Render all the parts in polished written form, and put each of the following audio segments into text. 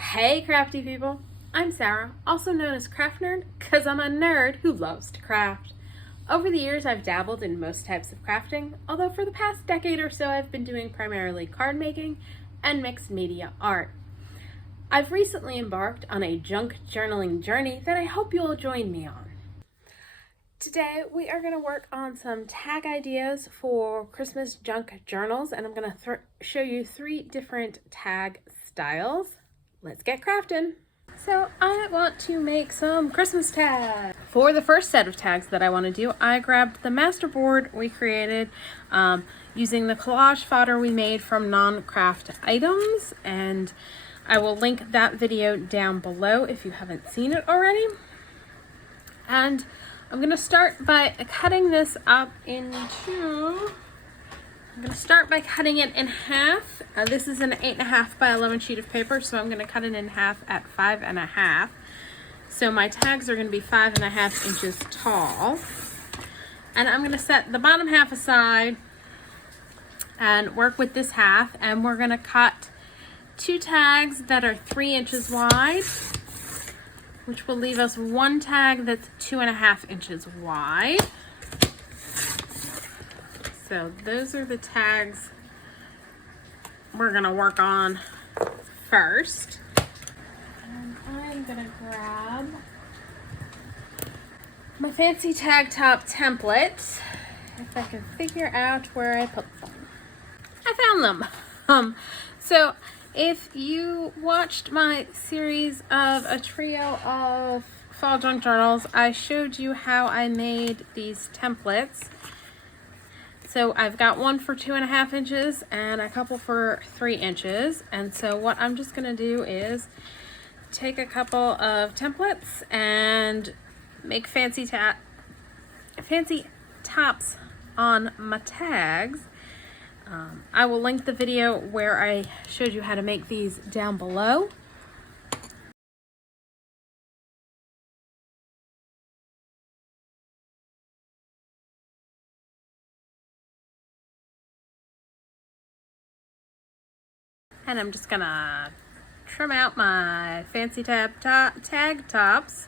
Hey crafty people, I'm Sarah, also known as Craft Nerd because I'm a nerd who loves to craft. Over the years I've dabbled in most types of crafting, although for the past decade or so I've been doing primarily card making and mixed media art. I've recently embarked on a junk journaling journey that I hope you'll join me on. Today we are going to work on some tag ideas for Christmas junk journals, and I'm going to show you 3 different tag styles. Let's get crafting. So I want to make some Christmas tags. For the first set of tags that I want to do, I grabbed the master board we created using the collage fodder we made from non-craft items, and I will link that video down below if you haven't seen it already. And I'm going to start by cutting this up into... I'm going to start by cutting it in half. This is an 8.5 by 11 sheet of paper, so I'm going to cut it in half at 5.5. So my tags are going to be 5.5 inches tall. And I'm going to set the bottom half aside and work with this half. And we're going to cut 2 tags that are 3 inches wide, which will leave us 1 tag that's 2.5 inches wide. So those are the tags we're gonna work on first. And I'm gonna grab my fancy tag top template, if I can figure out where I put them. I found them. So if you watched my series of a trio of fall junk journals, I showed you how I made these templates. So I've got one for 2.5 inches and a couple for 3 inches. And so what I'm just gonna do is take a couple of templates and make fancy tops on my tags. I will link the video where I showed you how to make these down below. And I'm just gonna trim out my fancy tag tops.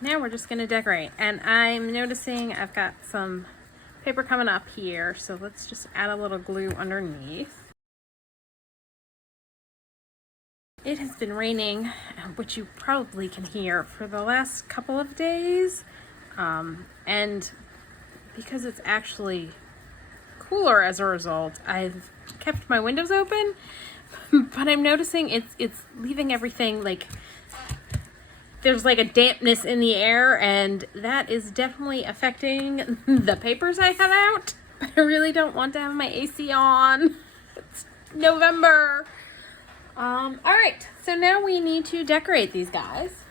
Now we're just gonna decorate, and I'm noticing I've got some paper coming up here, so let's just add a little glue underneath. It has been raining, which you probably can hear, for the last couple of days, and because it's actually cooler as a result, I've kept my windows open, but I'm noticing it's leaving everything like there's like a dampness in the air, and that is definitely affecting the papers I have out. But I really don't want to have my AC on. It's November. All right, so now we need to decorate these guys.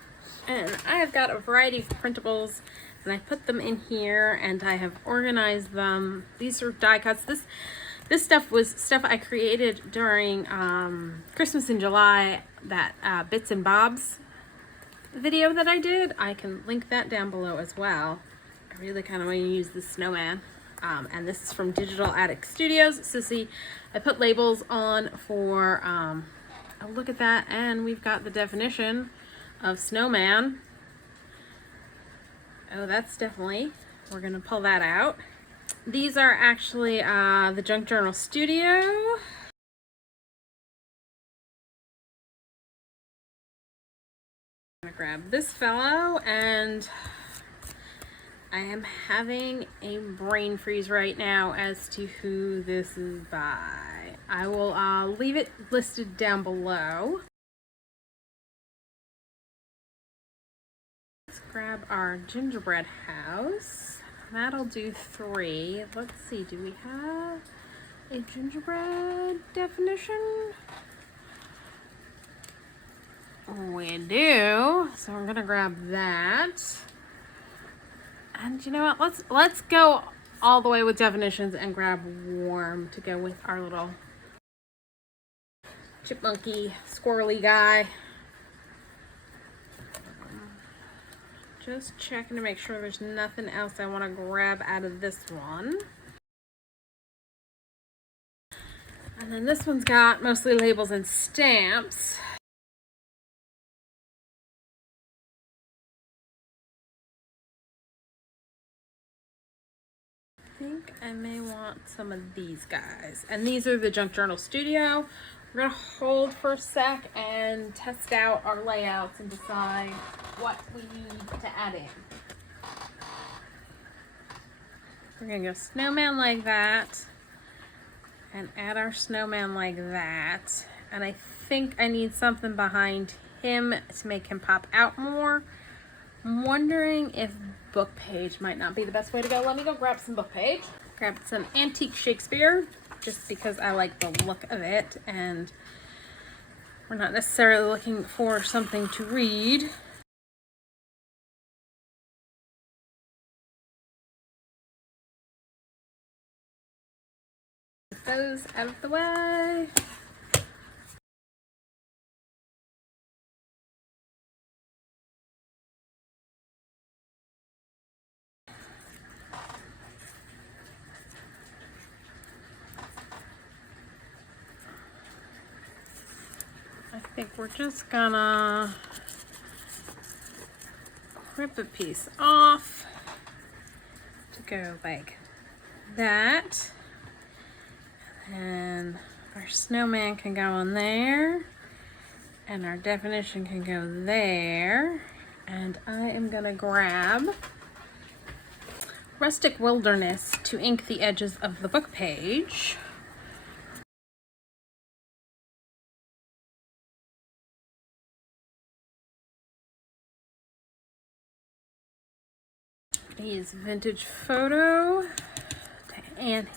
And I have got a variety of printables, and I put them in here, and I have organized them. These are die cuts. This stuff was stuff I created during Christmas in July, that Bits and Bobs video that I did. I can link that down below as well. I really kind of want to use this snowman, and this is from Digital Attic Studios. So see, I put labels on for oh, look at that, and we've got the definition of snowman. Oh, that's definitely, we're gonna pull that out. These are actually the Junk Journal Studio. I'm gonna grab this fellow, and I am having a brain freeze right now as to who this is by. I will leave it listed down below. Let's grab our gingerbread house. That'll do 3. Let's see, do we have a gingerbread definition? We do, so we're gonna grab that. And you know what? Let's go all the way with definitions and grab warm to go with our little chipmunky, squirrely guy. Just checking to make sure there's nothing else I want to grab out of this one. And then this one's got mostly labels and stamps. I think I may want some of these guys. And these are the Junk Journal Studio. We're gonna hold for a sec and test out our layouts and decide what we need to add in. We're gonna go snowman like that and add our snowman like that. And I think I need something behind him to make him pop out more. I'm wondering if book page might not be the best way to go. Let me go grab some book page. Grab some antique Shakespeare just because I like the look of it and we're not necessarily looking for something to read. Get those out of the way. I think we're just gonna rip a piece off to go like that. And our snowman can go in there and our definition can go there. And I am gonna grab Rustic Wilderness to ink the edges of the book page. Use Vintage Photo to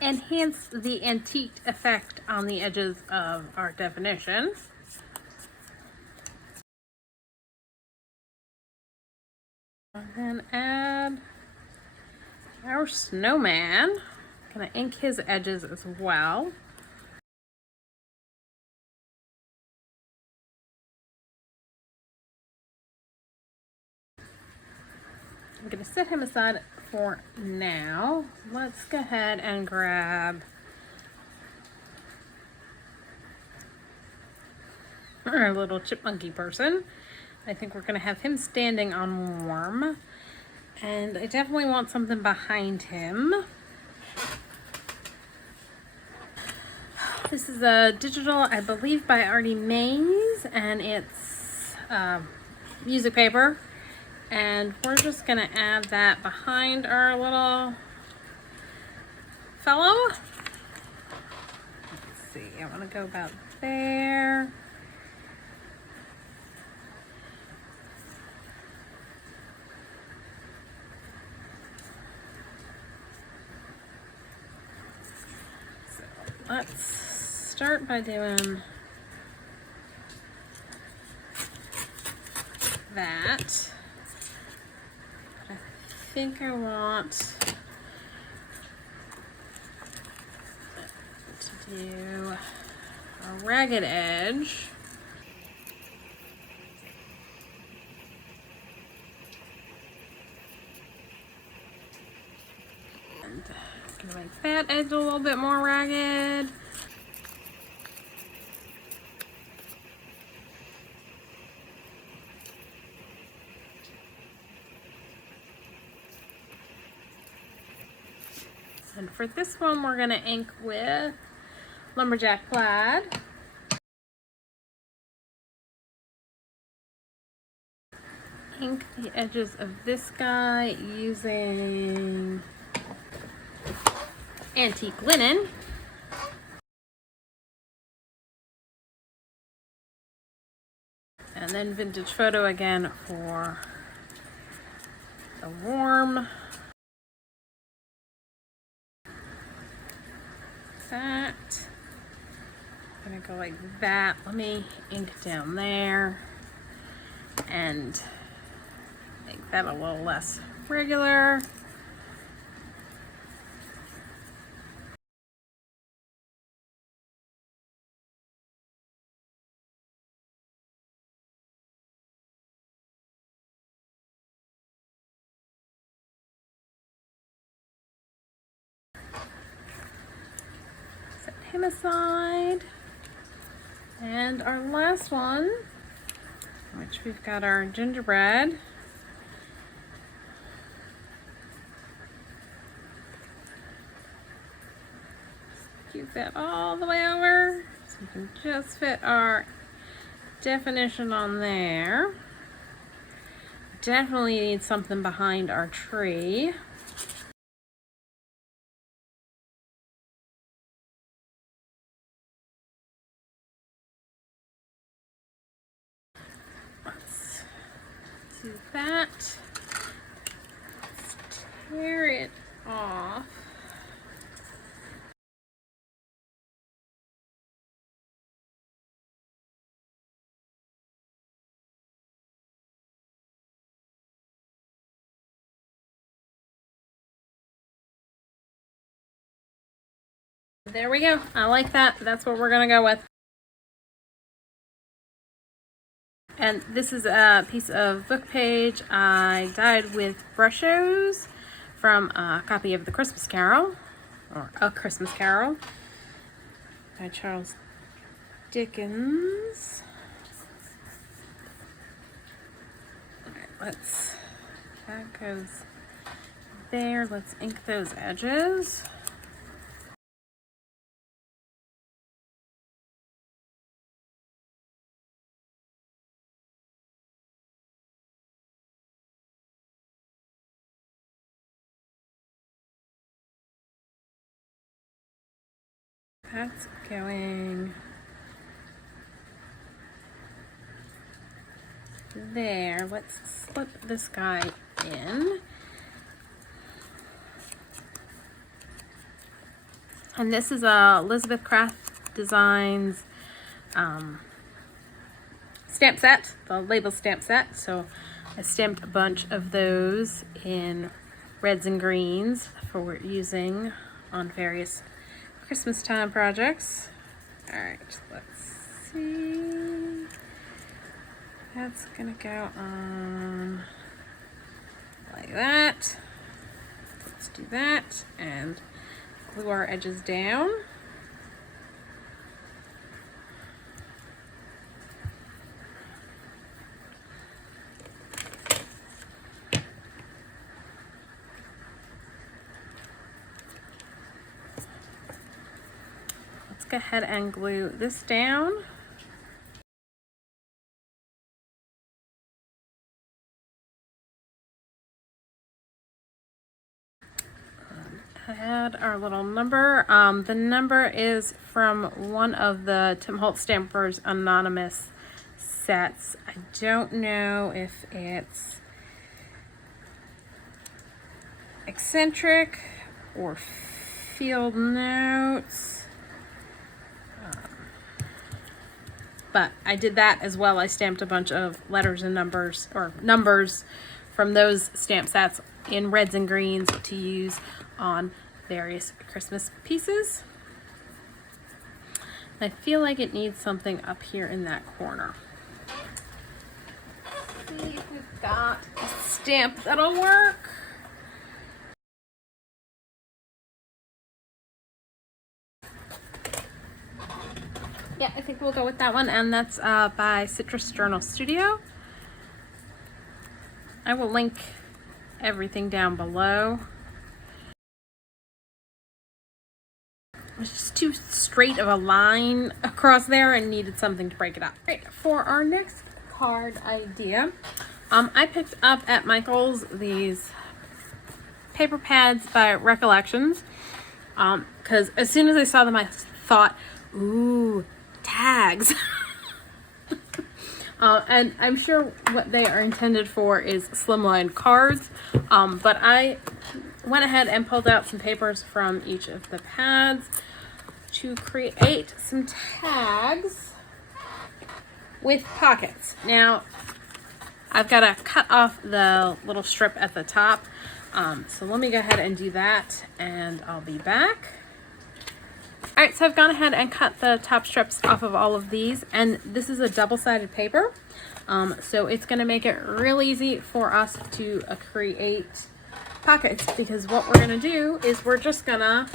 enhance the antique effect on the edges of our definition. And then add our snowman. Gonna ink his edges as well. I'm going to set him aside for now. Let's go ahead and grab our little chipmunky person. I think we're going to have him standing on warm. And I definitely want something behind him. This is a digital, I believe, by Artymaze, and it's music paper. And we're just gonna add that behind our little fellow. Let's see, I wanna go about there. So let's start by doing that. I think I want to do a ragged edge. And I'm gonna make that edge a little bit more ragged. And for this one, we're gonna ink with Lumberjack Plaid. Ink the edges of this guy using antique linen. And then Vintage Photo again for the warm. That. I'm gonna go like that. Let me ink down there and make that a little less regular. Set him aside. And our last one, which we've got our gingerbread. Scoot that all the way over so we can just fit our definition on there. Definitely need something behind our tree. Let's do that. Let's tear it off. There we go. I like that. That's what we're gonna go with. And this is a piece of book page I dyed with brushes from a copy of The Christmas Carol, or A Christmas Carol, by Charles Dickens. Alright, that goes there. Let's ink those edges. That's going there. Let's slip this guy in. And this is Elizabeth Craft Designs stamp set, the label stamp set. So I stamped a bunch of those in reds and greens for using on various Christmas time projects. All right, let's see. That's gonna go on like that. Let's do that and glue our edges down. Go ahead and glue this down. Add our little number. The number is from one of the Tim Holtz Stampers Anonymous sets. I don't know if it's eccentric or field notes. But I did that as well. I stamped a bunch of letters and numbers, or numbers from those stamp sets in reds and greens to use on various Christmas pieces. I feel like it needs something up here in that corner. Let's see if we've got a stamp that'll work. Yeah, I think we'll go with that one, and that's by Citrus Journal Studio. I will link everything down below. It's just too straight of a line across there and needed something to break it up. Right, for our next card idea, I picked up at Michael's these paper pads by Recollections, because as soon as I saw them, I thought, ooh, tags. And I'm sure what they are intended for is slimline cards, but I went ahead and pulled out some papers from each of the pads to create some tags with pockets. Now, I've got to cut off the little strip at the top. So let me go ahead and do that and I'll be back. All right, so I've gone ahead and cut the top strips off of all of these, and this is a double-sided paper. So it's going to make it real easy for us to create pockets, because what we're going to do is we're just going to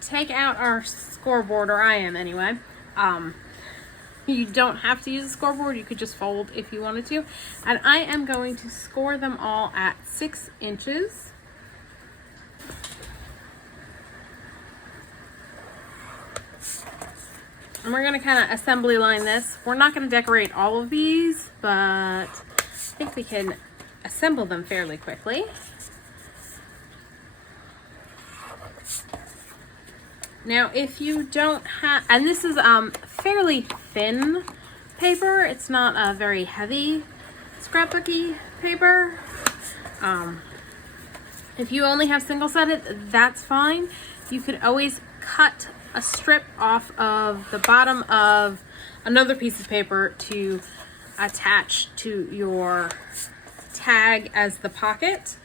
take out our scoreboard, or I am anyway. You don't have to use a scoreboard, you could just fold if you wanted to. And I am going to score them all at 6 inches. And we're going to kind of assembly line this. We're not going to decorate all of these, but I think we can assemble them fairly quickly. Now, if you don't have, and this is fairly thin paper, it's not a very heavy scrapbooky paper. If you only have single-sided, that's fine. You could always cut a strip off of the bottom of another piece of paper to attach to your tag as the pocket.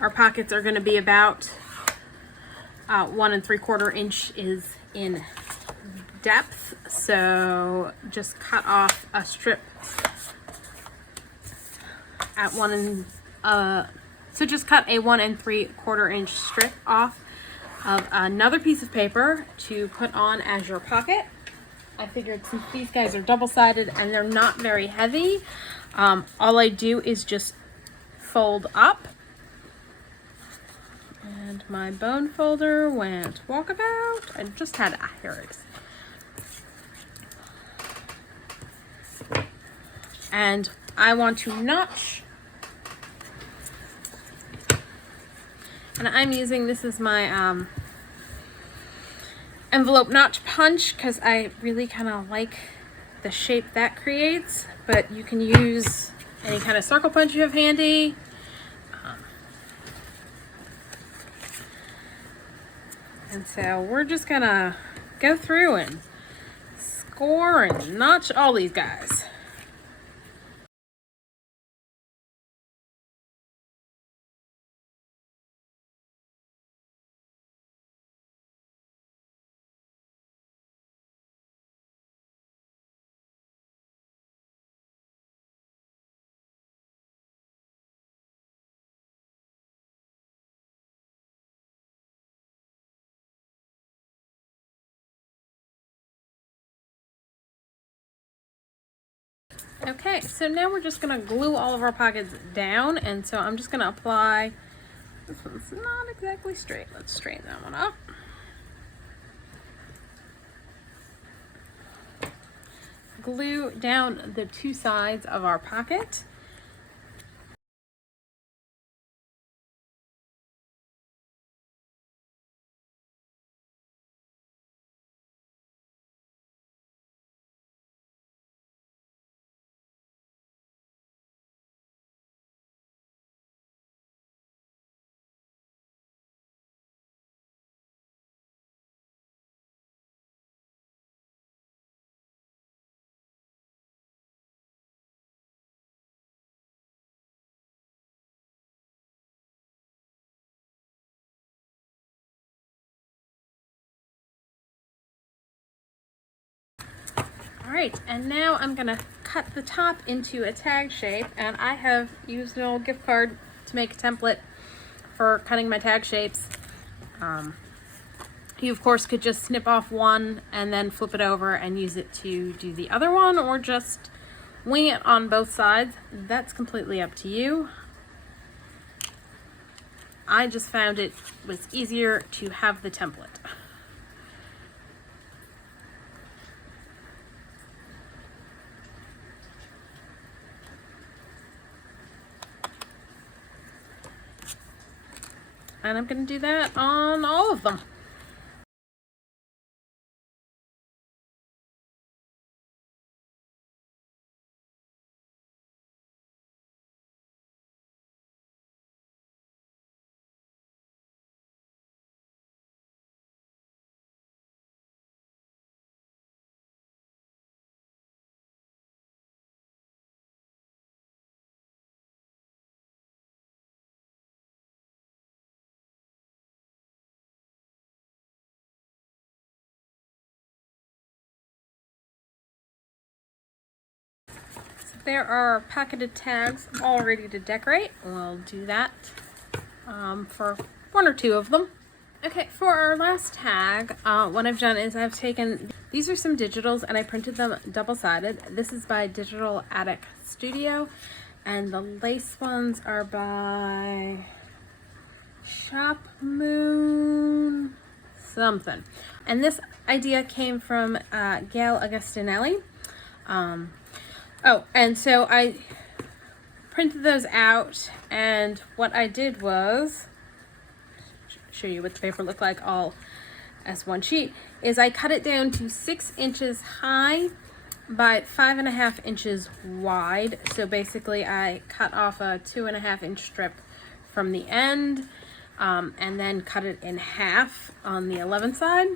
Our pockets are going to be about 1 3/4 inches in depth, so just cut off a strip at so just cut a 1 3/4 inch strip off of another piece of paper to put on as your pocket. I figured since these guys are double-sided and they're not very heavy, all I do is just fold up. And my bone folder went walkabout. I just had, here it is. And I want to notch. And I'm using, this is my envelope notch punch, because I really kind of like the shape that creates. But you can use any kind of circle punch you have handy. And so we're just gonna go through and score and notch all these guys. Okay, so now we're just going to glue all of our pockets down, and so I'm just going to apply, this one's not exactly straight, let's straighten that one up. Glue down the 2 sides of our pocket. All right, and now I'm gonna cut the top into a tag shape, and I have used an old gift card to make a template for cutting my tag shapes. You of course could just snip off one and then flip it over and use it to do the other one, or just wing it on both sides. That's completely up to you. I just found it was easier to have the template. And I'm going to do that on all of them. there are pocketed tags all ready to decorate. We'll do that for one or two of them. Okay, for our last tag, what I've done is I've taken, these are some digitals and I printed them double-sided. This is by Digital Attic Studio, and the lace ones are by Shop Moon something. And this idea came from Gayle Augustinelli. Oh, and so I printed those out, and what I did was show you what the paper looked like all as one sheet, is I cut it down to 6 inches high by 5.5 inches wide. So basically I cut off a 2.5 inch strip from the end, and then cut it in half on the 11th side.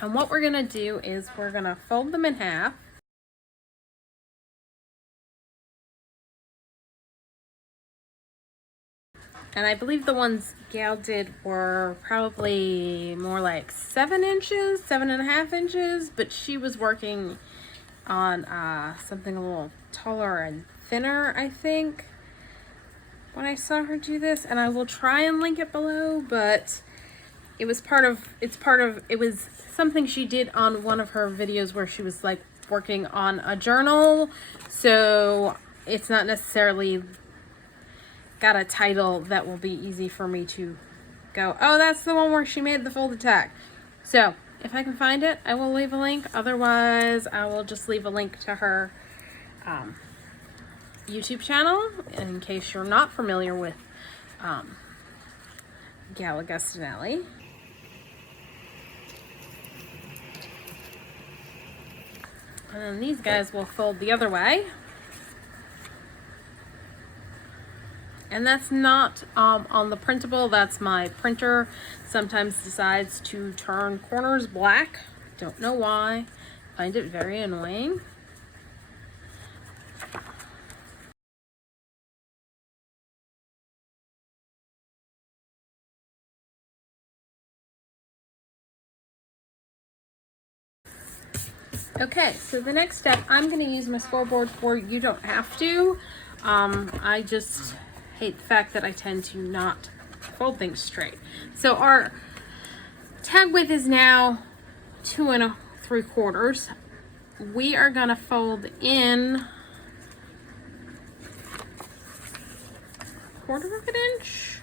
And what we're gonna do is we're gonna fold them in half. And I believe the ones Gayle did were probably more like 7 inches, 7.5 inches, but she was working on something a little taller and thinner, I think, when I saw her do this. And I will try and link it below, but it was it was something she did on one of her videos where she was like working on a journal. So it's not necessarily got a title that will be easy for me to go, oh, that's the one where she made the folded tag. So if I can find it, I will leave a link. Otherwise, I will just leave a link to her YouTube channel, in case you're not familiar with Gayle Augustinelli. And then these guys will fold the other way. And that's not on the printable, that's my printer. Sometimes decides to turn corners black. Don't know why. Find it very annoying. Okay, so the next step, I'm going to use my scoreboard for. You don't have to. I just hate the fact that I tend to not fold things straight. So our tag width is now 2 3/4. We are gonna fold in 1/4 of an inch.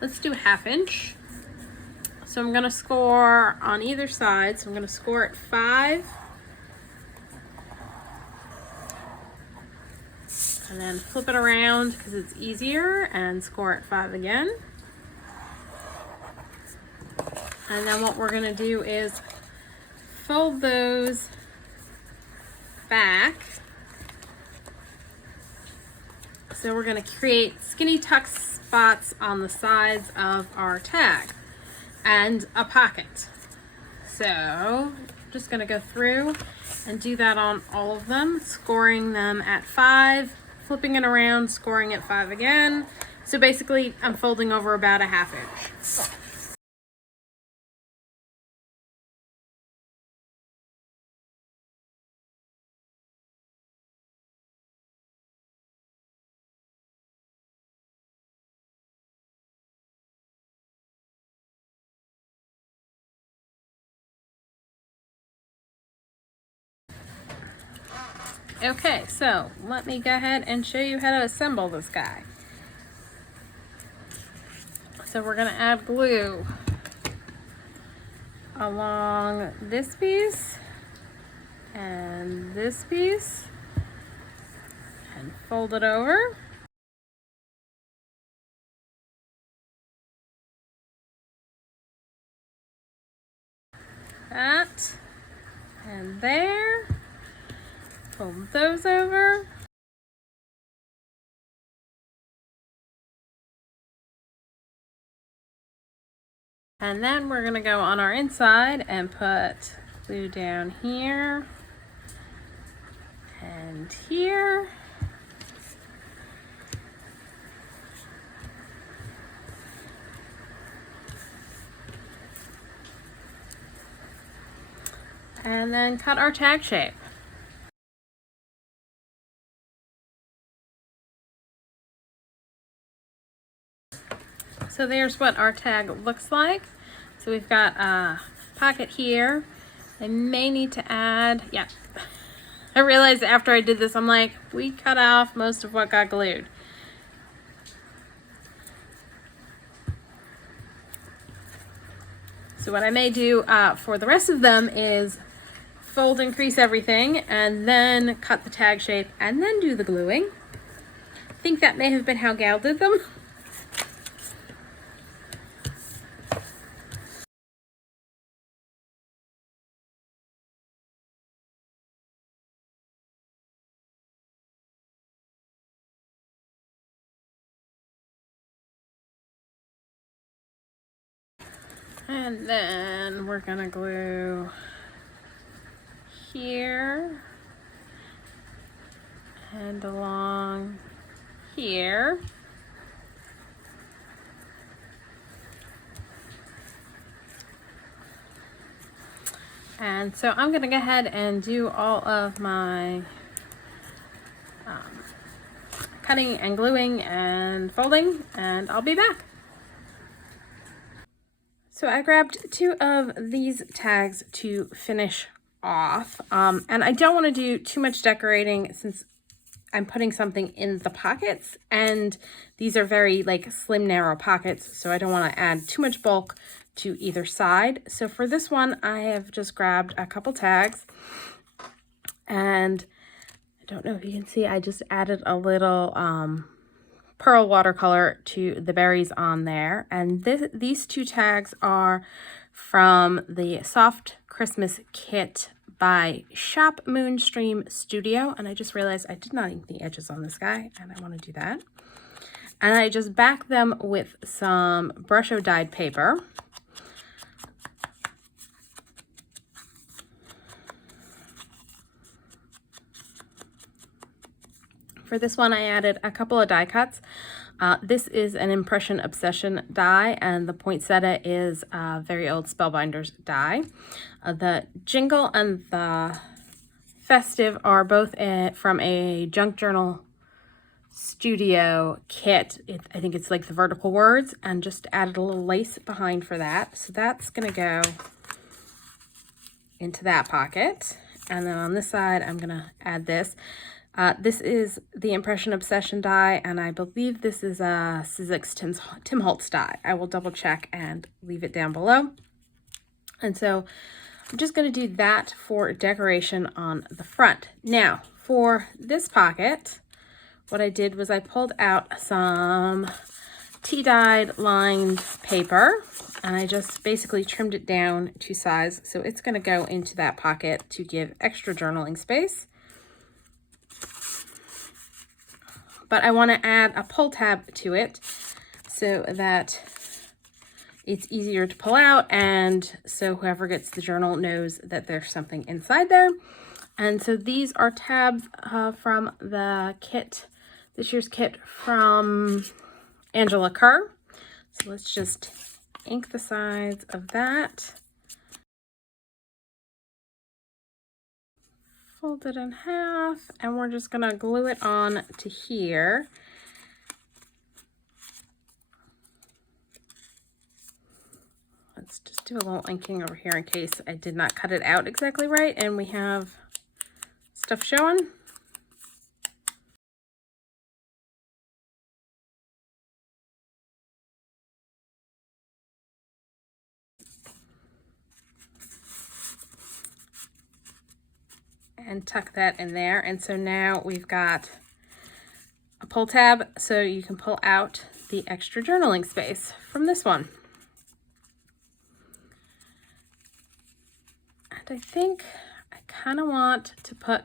Let's do 1/2 inch. So I'm gonna score on either side. So I'm gonna score at 5. And then flip it around because it's easier, and score at 5 again. And then what we're going to do is fold those back. So we're going to create skinny tuck spots on the sides of our tag and a pocket. So I'm just going to go through and do that on all of them, scoring them at 5. Flipping it around, scoring at 5 again. So basically, I'm folding over about a 1/2 inch. Okay, so let me go ahead and show you how to assemble this guy. So we're going to add glue along this piece and this piece and fold it over. That and there. Fold those over. And then we're going to go on our inside and put glue down here and here. And then cut our tag shape. So there's what our tag looks like. So we've got a pocket here. I may need to add, yeah. I realized after I did this, I'm like, we cut off most of what got glued. So what I may do for the rest of them is fold and crease everything and then cut the tag shape and then do the gluing. I think that may have been how Gayle did them. And then we're gonna glue here and along here. And so I'm gonna go ahead and do all of my cutting and gluing and folding, and I'll be back. So I grabbed 2 of these tags to finish off, and I don't want to do too much decorating since I'm putting something in the pockets, and these are very like slim, narrow pockets, so I don't want to add too much bulk to either side. So for this one, I have just grabbed a couple tags, and I don't know if you can see, I just added a little pearl watercolor to the berries on there. And these 2 tags are from the Soft Christmas Kit by Shop Moonstream Studio. And I just realized I did not ink the edges on this guy, and I want to do that. And I just back them with some Brusho dyed paper. For this one, I added a couple of die cuts. This is an Impression Obsession die, and the poinsettia is a very old Spellbinders die. The Jingle and the Festive are both from a Junk Journal Studio kit. I think it's like the vertical words, and just added a little lace behind for that. So that's going to go into that pocket. And then on this side, I'm going to add this. This is the Impression Obsession die, and I believe this is a Sizzix Tim Holtz die. I will double check and leave it down below. And so I'm just going to do that for decoration on the front. Now, for this pocket, what I did was I pulled out some tea-dyed lined paper, and I just basically trimmed it down to size. So it's going to go into that pocket to give extra journaling space. But I want to add a pull tab to it so that it's easier to pull out, and so whoever gets the journal knows that there's something inside there. And so these are tabs from the kit, this year's kit from Angela Kerr. So let's just ink the sides of that. Fold it in half, and we're just gonna glue it on to here. Let's just do a little inking over here in case I did not cut it out exactly right and we have stuff showing. And tuck that in there. And so now we've got a pull tab so you can pull out the extra journaling space from this one. And I think I kind of want to put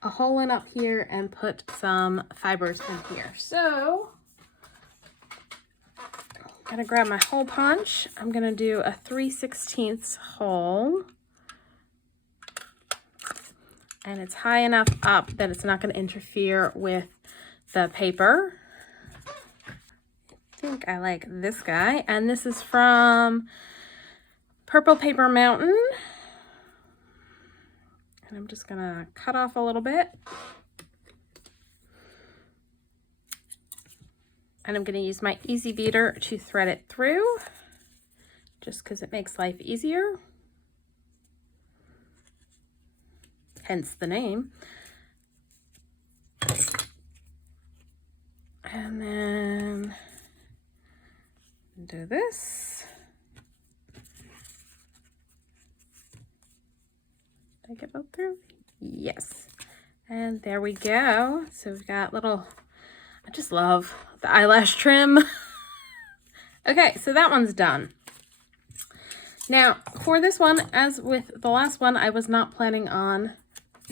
a hole in up here and put some fibers in here. So I'm gonna grab my hole punch. I'm gonna do a 3/16 hole. And it's high enough up that it's not going to interfere with the paper. I think I like this guy. And this is from Purple Paper Mountain. And I'm just going to cut off a little bit. And I'm going to use my Easy Beater to thread it through, just because it makes life easier. Hence the name. And then do this. Did I get both through? Yes. And there we go. So we've got little, I just love the eyelash trim. Okay, so that one's done. Now for this one, as with the last one, I was not planning on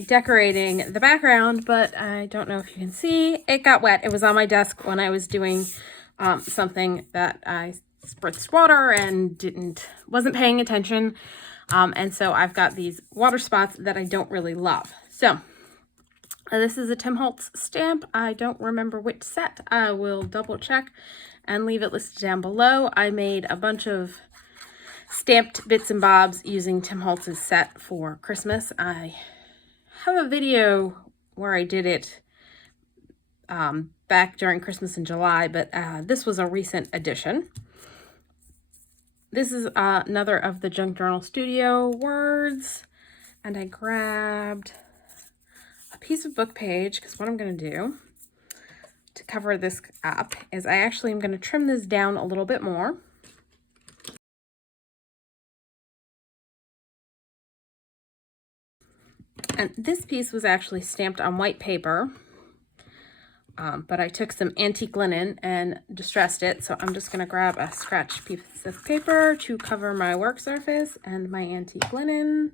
decorating the background, but I don't know if you can see, it got wet. It was on my desk when I was doing something that I spritzed water and wasn't paying attention. And so I've got these water spots that I don't really love. So this is a Tim Holtz stamp. I don't remember which set. I will double check and leave it listed down below. I made a bunch of stamped bits and bobs using Tim Holtz's set for Christmas. I have a video where I did it back during Christmas in July, but this was a recent addition. This is another of the Junk Journal Studio words, and I grabbed a piece of book page, because what I'm going to do to cover this up is I actually am going to trim this down a little bit more. And this piece was actually stamped on white paper, but I took some antique linen and distressed it, so I'm just going to grab a scratched piece of paper to cover my work surface and my antique linen.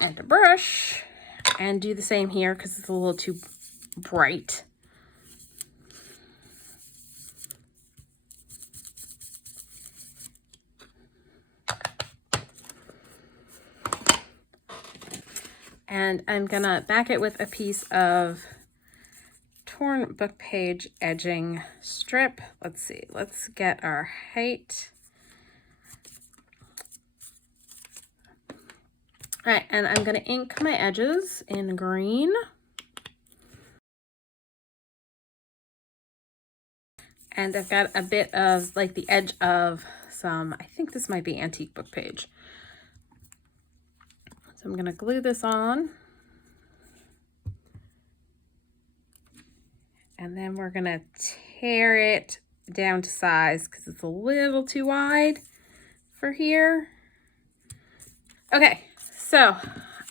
And a brush, and do the same here because it's a little too bright. And I'm gonna back it with a piece of torn book page edging strip. Let's see, let's get our height. All right, and I'm gonna ink my edges in green. And I've got a bit of like the edge of some, I think this might be antique book page. So I'm gonna glue this on. And then we're gonna tear it down to size because it's a little too wide for here. Okay, so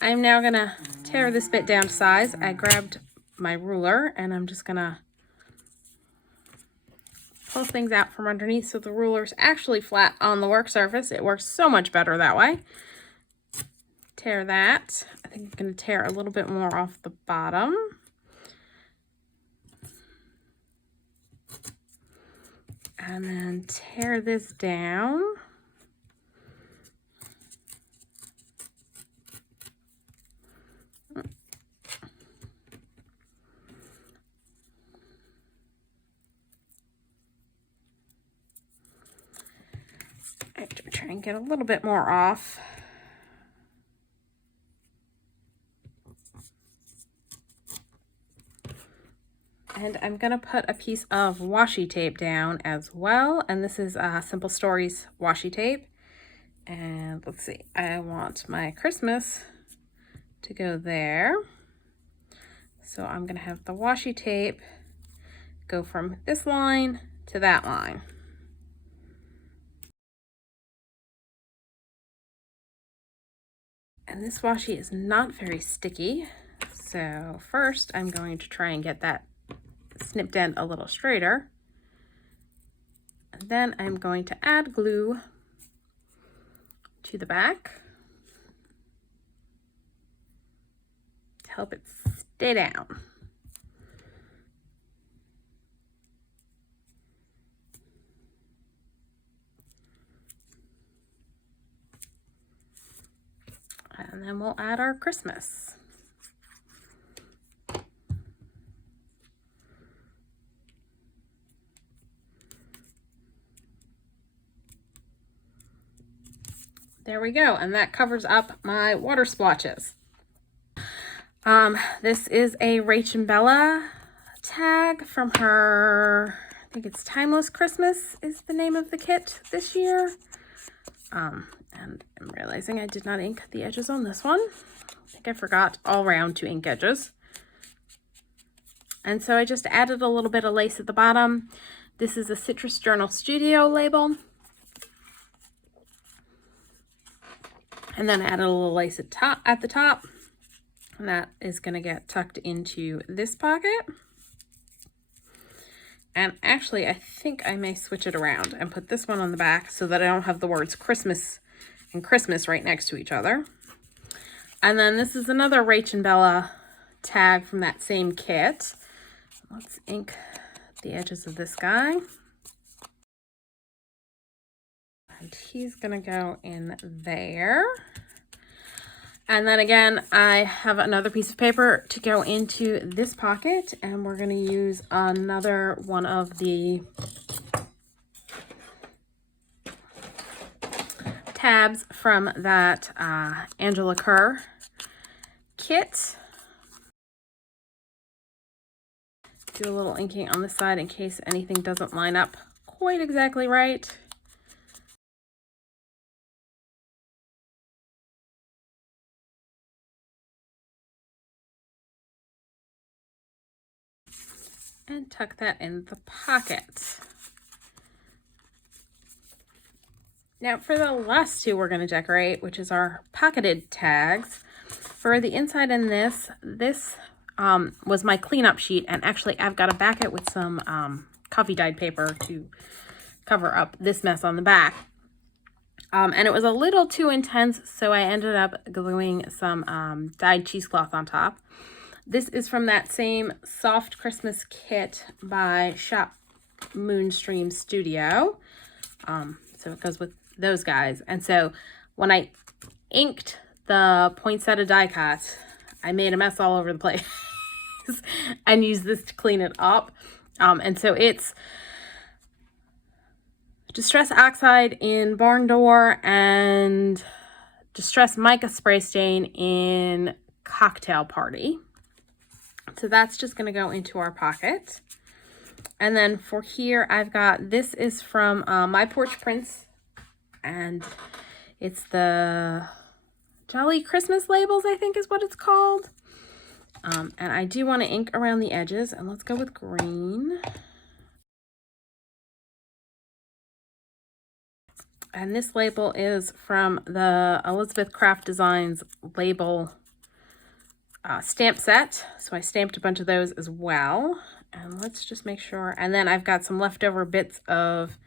I'm now gonna tear this bit down to size. I grabbed my ruler and I'm just gonna pull things out from underneath so the ruler's actually flat on the work surface. It works so much better that way. Tear that. I think I'm gonna tear a little bit more off the bottom. And then tear this down. I have to try and get a little bit more off. And I'm gonna put a piece of washi tape down as well. And this is Simple Stories washi tape. And let's see, I want my Christmas to go there. So I'm gonna have the washi tape go from this line to that line. And this washi is not very sticky. So first I'm going to try and get that snipped end a little straighter. And then I'm going to add glue to the back to help it stay down. And then we'll add our Christmas. There we go, and that covers up my water splotches. This is a Rach and Bella tag from her, I think it's Timeless Christmas is the name of the kit this year. And I'm realizing I did not ink the edges on this one. I think I forgot all around to ink edges. And so I just added a little bit of lace at the bottom. This is a Citrus Journal Studio label. And then I added a little lace at the top. And that is going to get tucked into this pocket. And actually, I think I may switch it around and put this one on the back so that I don't have the words Christmas and Christmas right next to each other. And then this is another Rach and Bella tag from that same kit. Let's ink the edges of this guy. And he's going to go in there. And then again, I have another piece of paper to go into this pocket, and we're going to use another one of the tabs from that Angela Kerr kit. Do a little inking on the side in case anything doesn't line up quite exactly right. And tuck that in the pocket. Now for the last two we're going to decorate, which is our pocketed tags. For the inside in this was my cleanup sheet, and actually I've got to back it with some coffee dyed paper to cover up this mess on the back. And it was a little too intense, so I ended up gluing some dyed cheesecloth on top. This is from that same Soft Christmas kit by Shop Moonstream Studio. So it goes with those guys. And so when I inked the poinsettia die cut, I made a mess all over the place and used this to clean it up. And so it's Distress Oxide in Barn Door and Distress Mica Spray Stain in Cocktail Party. So that's just going to go into our pocket. And then for here, I've got, this is from my Porch Prints, and it's the Jolly Christmas Labels, I think is what it's called. And I do want to ink around the edges, and let's go with green. And this label is from the Elizabeth Craft Designs label stamp set. So I stamped a bunch of those as well. And let's just make sure. And then I've got some leftover bits of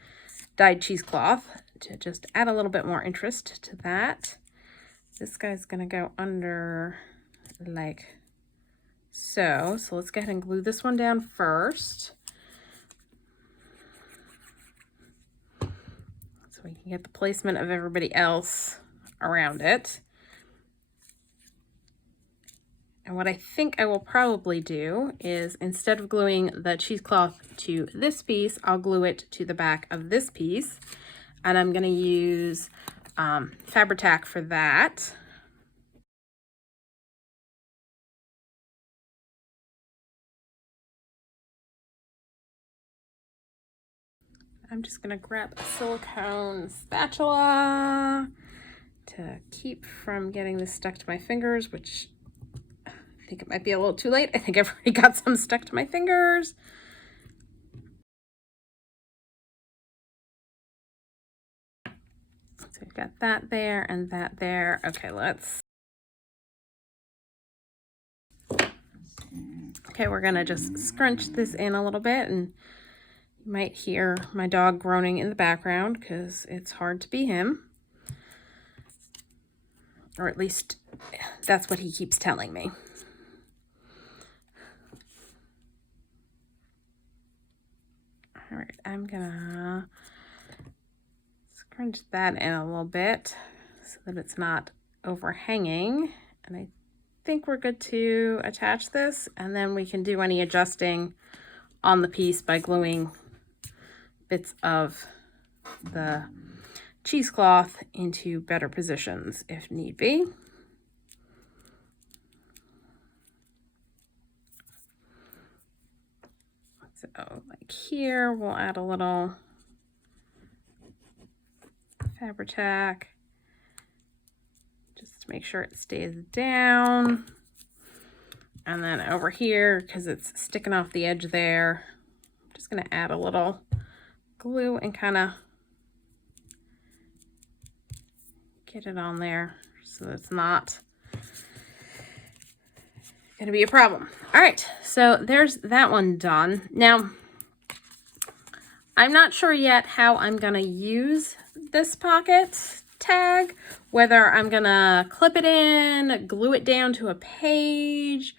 dyed cheesecloth to just add a little bit more interest to that. This guy's going to go under like so. So let's go ahead and glue this one down first, so we can get the placement of everybody else around it. And what I think I will probably do is, instead of gluing the cheesecloth to this piece, I'll glue it to the back of this piece. And I'm going to use Fabri-Tac for that. I'm just going to grab a silicone spatula to keep from getting this stuck to my fingers, which I think it might be a little too late. I think I've already got some stuck to my fingers. So we've got that there and that there. Okay, okay, we're gonna just scrunch this in a little bit, and you might hear my dog groaning in the background because it's hard to be him. Or at least that's what he keeps telling me. All right, I'm gonna scrunch that in a little bit so that it's not overhanging. And I think we're good to attach this, and then we can do any adjusting on the piece by gluing bits of the cheesecloth into better positions if need be. So like here, we'll add a little Fabri-Tac just to make sure it stays down. And then over here, because it's sticking off the edge there, I'm just going to add a little glue and kind of get it on there so it's not going to be a problem. All right, so there's that one done. Now, I'm not sure yet how I'm going to use this pocket tag, whether I'm going to clip it in, glue it down to a page,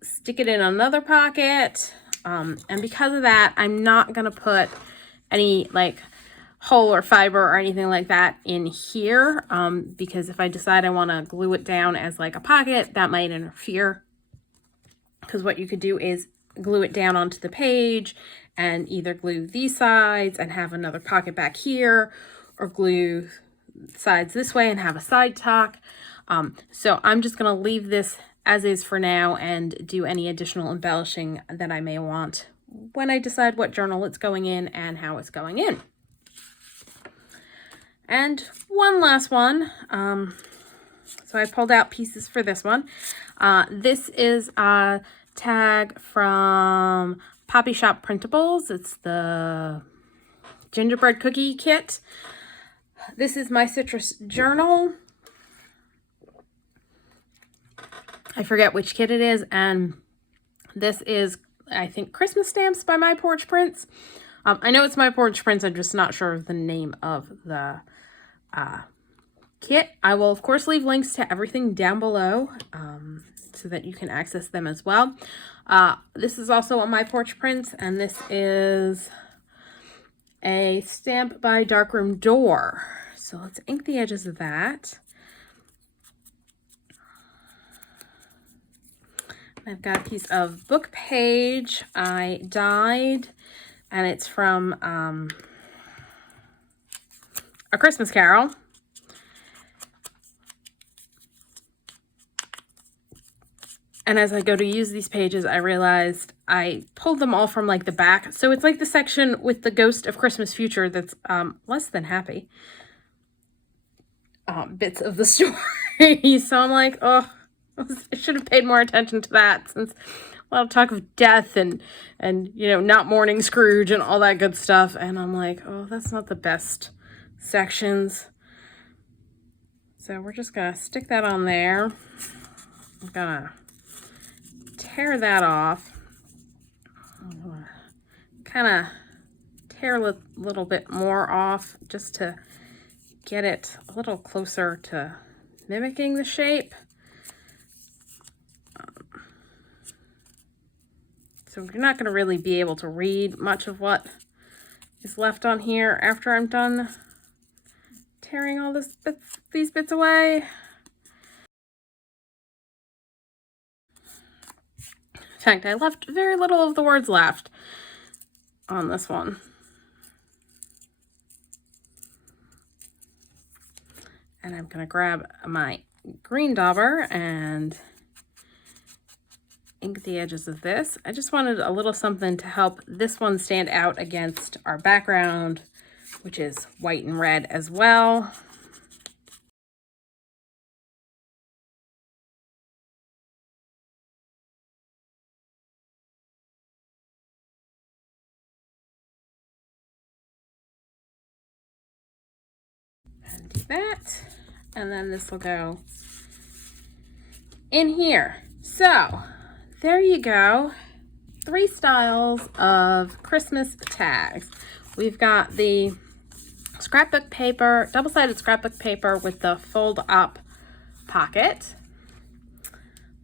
stick it in another pocket, and because of that, I'm not going to put any like hole or fiber or anything like that in here, because if I decide I want to glue it down as like a pocket, that might interfere, because what you could do is glue it down onto the page and either glue these sides and have another pocket back here, or glue sides this way and have a side tuck. So I'm just going to leave this as is for now and do any additional embellishing that I may want when I decide what journal it's going in and how it's going in. And one last one. So I pulled out pieces for this one. This is a tag from Poppy Shop Printables. It's the gingerbread cookie kit. This is my citrus journal. I forget which kit it is, and this is, I think, Christmas stamps by my Porch Prints. I know it's my Porch Prints, I'm just not sure of the name of the kit. I will, of course, leave links to everything down below so that you can access them as well. This is also on my Porch Prints, and this is a stamp by Darkroom Door. So let's ink the edges of that. I've got a piece of book page I dyed, and it's from A Christmas Carol. And as I go to use these pages, I realized I pulled them all from like the back. So it's like the section with the Ghost of Christmas Future that's less than happy bits of the story. So I'm like, oh, I should have paid more attention to that, since a lot of talk of death and you know, not mourning Scrooge and all that good stuff. And I'm like, oh, that's not the best sections. So we're just gonna stick that on there. I'm gonna tear that off. Kind of tear a little bit more off just to get it a little closer to mimicking the shape. So you're not going to really be able to read much of what is left on here after I'm done tearing all these bits away. In fact, I left very little of the words left on this one. And I'm going to grab my green dauber and ink the edges of this. I just wanted a little something to help this one stand out against our background, which is white and red as well. And do that. And then this will go in here. So there you go. 3 styles of Christmas tags. We've got the scrapbook paper, double-sided scrapbook paper with the fold-up pocket.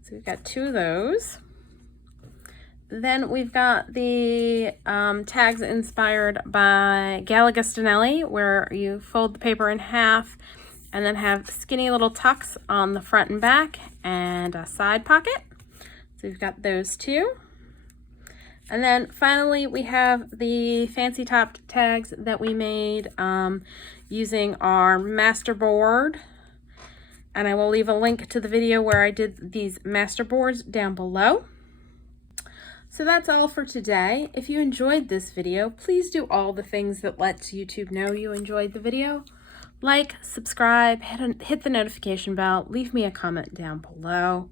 So we've got 2 of those. Then we've got the tags inspired by Gayle where you fold the paper in half and then have skinny little tucks on the front and back and a side pocket. So we've got those 2. And then finally we have the fancy topped tags that we made using our master board. And I will leave a link to the video where I did these master boards down below. So that's all for today. If you enjoyed this video, please do all the things that lets YouTube know you enjoyed the video. Like, subscribe, hit the notification bell, leave me a comment down below.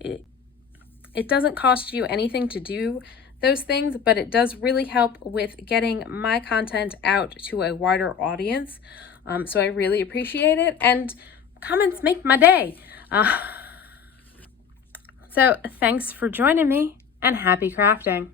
It doesn't cost you anything to do those things, but it does really help with getting my content out to a wider audience. So I really appreciate it, and comments make my day. So thanks for joining me, and happy crafting.